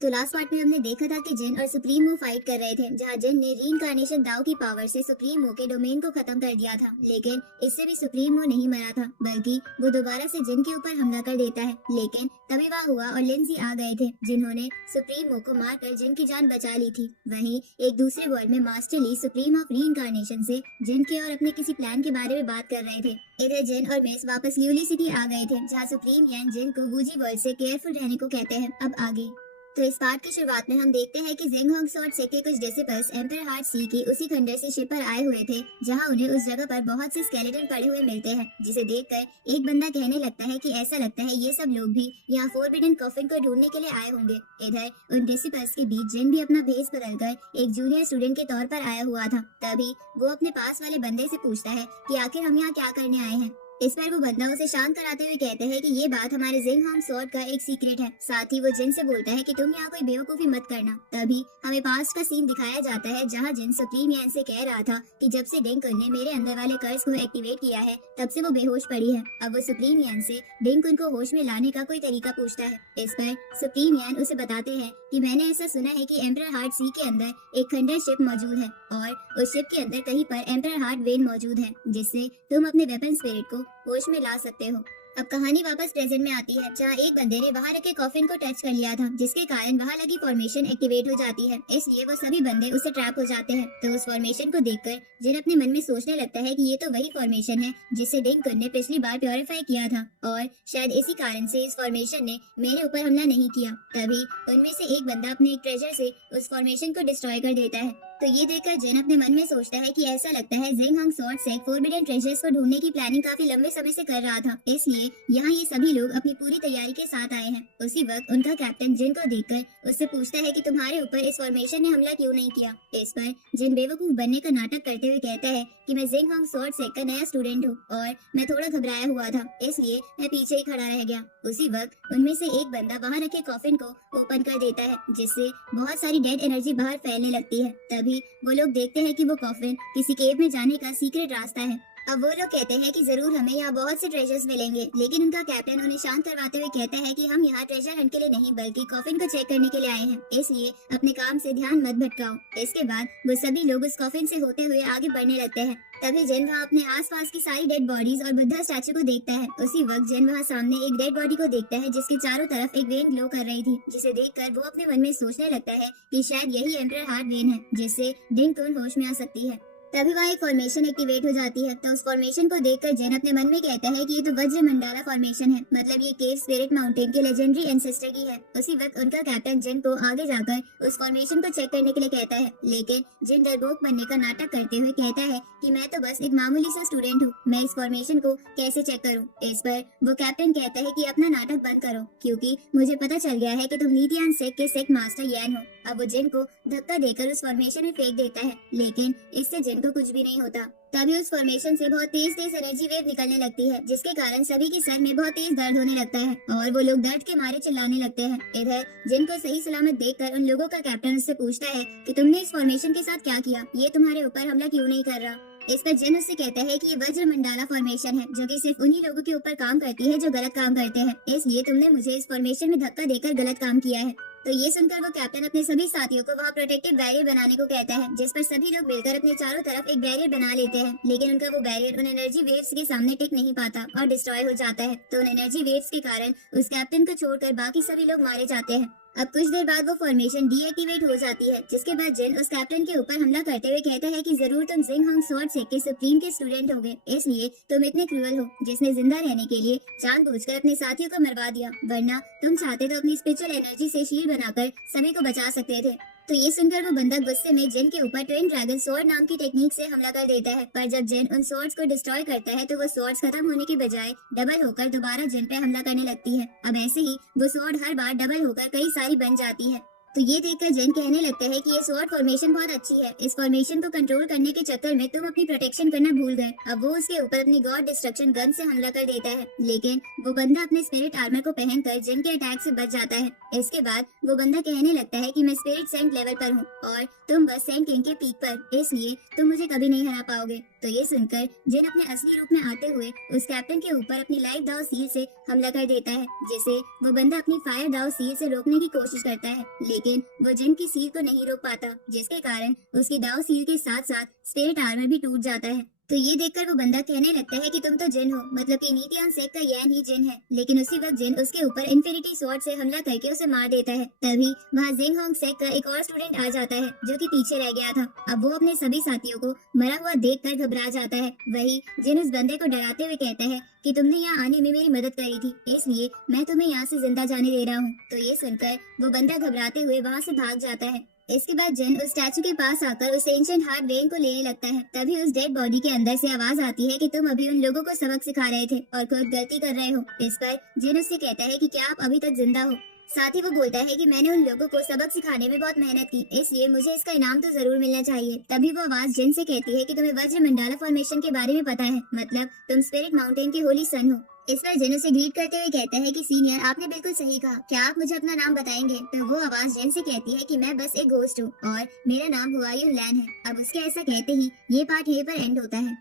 तो last part में हमने देखा था कि जिन और सुप्रीम वो फाइट कर रहे थे, जहां जिन ने रीइंकार्नेशन दाव की पावर से सुप्रीम वो के डोमेन को खत्म कर दिया था। लेकिन इससे भी सुप्रीम वो नहीं मरा था, बल्कि वो दोबारा से जिन के ऊपर हमला कर देता है। लेकिन तभी वह हुआ और लिंजी आ गए थे, जिन्होंने सुप्रीम वो को मारकर जिन की जान बचा ली थी। वहीं एक दूसरे वर्ल्ड में master Lee supreme of reincarnation से जिन के और अपने किसी प्लान के बारे में बात कर रहे थे। इधर जिन और मिस वापस ल्यूली सिटी आ गए थे, जहाँ सुप्रीम यान जिन को वूजी वर्ल्ड से केयरफुल रहने को कहते हैं। अब आगे तो इस पार्ट की शुरुआत में हम देखते हैं कि जिंग होंग सॉर्ट के कुछ डिसिपल्स एम्पर हार्ट सी की उसी खंडर से शिप पर आए हुए थे, जहां उन्हें उस जगह पर बहुत से स्केलेटन पड़े हुए मिलते हैं, जिसे देखकर एक बंदा कहने लगता है कि ऐसा लगता है ये सब लोग भी यहाँ फोरबिडन कॉफिन को ढूंढने के लिए आए होंगे। इधर उन डिसिपल्स के बीच जिन भी अपना भेस बदलकर एक जूनियर स्टूडेंट के तौर पर आया हुआ था। तभी वो अपने पास वाले बंदे से पूछता है कि आखिर हम यहाँ क्या करने आए हैं। इस पर वो बंदा उसे शांत कराते हुए कहते हैं कि ये बात हमारे जिंग होंग सॉर्ट का एक सीक्रेट है। साथ ही वो जिन से बोलता है कि तुम यहाँ कोई बेवकूफी मत करना। तभी हमें पास्ट का सीन दिखाया जाता है, जहाँ जिन सुप्रीम यान से कह रहा था कि जब से डिंकुन ने मेरे अंदर वाले कर्ज को एक्टिवेट किया है, तब से वो बेहोश पड़ी है। अब वो सुप्रीम यान से डिंकुन को होश में लाने का कोई तरीका पूछता है। इस पर सुप्रीम यान उसे बताते हैं कि मैंने ऐसा सुना है कि एम्परर हार्ट सी के अंदर एक खंडर शिप मौजूद है और उस शिप के अंदर कहीं पर एम्परर हार्ट वेन मौजूद है, जिससे तुम अपने वेपन स्पिरिट को होश में ला सकते हो। अब कहानी वापस प्रेजेंट में आती है, जहाँ एक बंदे ने वहाँ रखे कॉफिन को टच कर लिया था, जिसके कारण वहाँ लगी फॉर्मेशन एक्टिवेट हो जाती है। इसलिए वो सभी बंदे उससे ट्रैप हो जाते हैं। तो उस फॉर्मेशन को देखकर जिन अपने मन में सोचने लगता है कि ये तो वही फॉर्मेशन है जिससे डिंकुन ने पिछली बार प्योरीफाई किया था, और शायद इसी कारण से इस फॉर्मेशन ने मेरे ऊपर हमला नहीं किया। तभी उनमें से एक बंदा अपने एक ट्रेजर से उस फॉर्मेशन को डिस्ट्रॉय कर देता है। तो ये देखकर जिन अपने मन में सोचता है कि ऐसा लगता है जिंग होंग सॉर्ट से फोरबिडन ट्रेजर्स को ढूंढने की प्लानिंग काफी लंबे समय से कर रहा था, इसलिए यहाँ ये सभी लोग अपनी पूरी तैयारी के साथ आए हैं। उसी वक्त उनका कैप्टन जिन को देखकर उससे पूछता है कि तुम्हारे ऊपर इस फॉर्मेशन ने हमला क्यों नहीं किया। इस पर जिन बेवकूफ बनने का नाटक करते हुए कहता है कि मैं जिंग होंग सॉर्ट से का नया स्टूडेंट हूँ और मैं थोड़ा घबराया हुआ था, इसलिए मैं पीछे ही खड़ा रह गया। उसी वक्त उनमें से एक बंदा वहाँ रखे कॉफिन को ओपन कर देता है, जिससे बहुत सारी डेड एनर्जी बाहर फैलने लगती है। तभी वो लोग देखते हैं कि वो कॉफिन किसी केव में जाने का सीक्रेट रास्ता है। अब वो लोग कहते हैं कि जरूर हमें यहाँ बहुत से ट्रेजर्स मिलेंगे, लेकिन उनका कैप्टन उन्हें शांत करवाते हुए कहता है कि हम यहाँ ट्रेजर हंट के लिए नहीं बल्कि कॉफिन को चेक करने के लिए आए हैं, इसलिए अपने काम से ध्यान मत भटकाओ। इसके बाद वो सभी लोग उस कॉफिन से होते हुए आगे बढ़ने लगते हैं। तभी जिन वहाँ अपने आसपास की सारी डेड बॉडीज और बुद्धा स्टैचू को देखता है। उसी वक्त जिन वहाँ सामने एक डेड बॉडी को देखता है जिसके चारों तरफ एक वेन ग्लो कर रही थी, जिसे देखकर वो अपने मन में सोचने लगता है कि शायद यही एम्परर हार्ट वेन है, जिससे डिंकुन होश में आ सकती है। तभी वहाँ एक फॉर्मेशन एक्टिवेट हो जाती है। तो उस फॉर्मेशन को देखकर जिन अपने मन में कहता है कि ये तो वज्र मंडाला फॉर्मेशन है, मतलब ये केव स्पिरिट माउंटेन के लेजेंडरी एंसेस्टर की है। उसी वक्त उनका कैप्टन जिन को आगे जाकर उस फॉर्मेशन को चेक करने के लिए कहता है, लेकिन जिन डरपोक बनने का नाटक करते हुए कहता है कि मैं तो बस एक मामूली सा स्टूडेंट हूँ, मैं इस फॉर्मेशन को कैसे चेक करूँ। इस पर वो कैप्टन कहता है कि अपना नाटक बंद करो, क्योंकि मुझे पता चल गया है कि तुम नीतियान सेक के सेक मास्टर यैन हो। अब वो जिन को धक्का देकर उस फॉर्मेशन में फेंक देता है, लेकिन इससे जिन को कुछ भी नहीं होता। तभी उस फॉर्मेशन से बहुत तेज तेज एनर्जी वेव निकलने लगती है, जिसके कारण सभी के सर में बहुत तेज दर्द होने लगता है और वो लोग दर्द के मारे चिल्लाने लगते हैं। इधर जिन को सही सलामत देखकर उन लोगों का कैप्टन उससे पूछता है कि तुमने इस फॉर्मेशन के साथ क्या किया, ये तुम्हारे ऊपर हमला क्यों नहीं कर रहा। इस पर जिन उससे कहता है कि ये वज्र मंडाला फॉर्मेशन है, जो कि सिर्फ उन्हीं लोगों के ऊपर काम करती है जो गलत काम करते हैं, इसलिए तुमने मुझे इस फॉर्मेशन में धक्का देकर गलत काम किया है। तो ये सुनकर वो कैप्टन अपने सभी साथियों को वहाँ प्रोटेक्टिव बैरियर बनाने को कहता है, जिस पर सभी लोग मिलकर अपने चारों तरफ एक बैरियर बना लेते हैं। लेकिन उनका वो बैरियर उन एनर्जी वेव्स के सामने टिक नहीं पाता और डिस्ट्रॉय हो जाता है। तो उन एनर्जी वेव्स के कारण उस कैप्टन को छोड़कर बाकी सभी लोग मारे जाते हैं। अब कुछ देर बाद वो फॉर्मेशन डीएक्टिवेट हो जाती है, जिसके बाद जिन उस कैप्टन के ऊपर हमला करते हुए कहता है कि जरूर तुम जिंग होंग सॉर्ट सेक के सुप्रीम के स्टूडेंट होगे, इसलिए तुम इतने क्रूअल हो, जिसने जिंदा रहने के लिए जानबूझकर अपने साथियों को मरवा दिया, वरना तुम चाहते तो अपनी स्पिरिचुअल एनर्जी से शील्ड बनाकर सभी को बचा सकते थे। तो ये सुनकर वो बंदा गुस्से में जिन के ऊपर ट्विन ड्रैगन स्वॉर्ड नाम की टेक्निक से हमला कर देता है। पर जब जिन उन स्वॉर्ड्स को डिस्ट्रॉय करता है तो वो स्वॉर्ड्स खत्म होने के बजाय डबल होकर दोबारा जिन पे हमला करने लगती है। अब ऐसे ही वो स्वॉर्ड हर बार डबल होकर कई सारी बन जाती है। तो ये देखकर जिन कहने लगता है कि ये स्वॉर्ड फॉर्मेशन बहुत अच्छी है, इस फॉर्मेशन को कंट्रोल करने के चक्कर में तुम अपनी प्रोटेक्शन करना भूल गए। अब वो उसके ऊपर अपनी गॉड डिस्ट्रक्शन गन से हमला कर देता है, लेकिन वो बंदा अपने स्पिरिट आर्मर को पहनकर जिन के अटैक से बच जाता है। इसके बाद वो बंदा कहने लगता है कि मैं स्पिरिट सेंट लेवल पर हूँ और तुम बस सेंट किंग के पीक पर, इसलिए तुम मुझे कभी नहीं हरा पाओगे। तो ये सुनकर जिन अपने असली रूप में आते हुए उस कैप्टन के ऊपर अपनी लाइव दाव सील से हमला कर देता है, जिसे वो बंदा अपनी फायर दाव सील से रोकने की कोशिश करता है, लेकिन वो जिन की सील को नहीं रोक पाता, जिसके कारण उसकी दाव सील के साथ साथ स्पिरिट आर्मर भी टूट जाता है। तो ये देखकर वो बंदा कहने लगता है कि तुम तो जिन हो, मतलब कि नीतियान सेक का यैन ही जिन है। लेकिन उसी वक्त जिन उसके ऊपर इन्फिनिटी स्वॉर्ड से हमला करके उसे मार देता है। तभी वहाँ जिंग होंग सेक का एक और स्टूडेंट आ जाता है जो कि पीछे रह गया था। अब वो अपने सभी साथियों को मरा हुआ देखकर घबरा जाता है। वही जिन उस बंदे को डराते हुए कहता है कि तुमने यहाँ आने में मेरी मदद करी थी, इसलिए मैं तुम्हें यहाँ से जिंदा जाने दे रहा हूँ। तो ये सुनकर वो बंदा घबराते हुए वहाँ से भाग जाता है। इसके बाद जिन उस स्टैचू के पास आकर उस एंशिएंट हार्ट वेन को लेने लगता है। तभी उस डेड बॉडी के अंदर से आवाज आती है कि तुम अभी उन लोगों को सबक सिखा रहे थे और खुद गलती कर रहे हो। इस पर जिन उससे कहता है कि क्या आप अभी तक जिंदा हो। साथ ही वो बोलता है कि मैंने उन लोगों को सबक सिखाने में बहुत मेहनत की, इसलिए मुझे इसका इनाम तो जरूर मिलना चाहिए। तभी वो आवाज जिन से कहती है कि तुम्हें वज्र मंडाला फॉर्मेशन के बारे में पता है, मतलब तुम स्पिरिट माउंटेन के होली सन हो। इस पर जिन उसे ग्रीट करते हुए कहता है कि सीनियर, आपने बिल्कुल सही कहा, क्या आप मुझे अपना नाम बताएंगे? तो वो आवाज जिन से कहती है कि मैं बस एक घोस्ट हूँ और मेरा नाम हुआयुन लैन है। अब उसके ऐसा कहते ही ये पार्ट यहीं पर एंड होता है।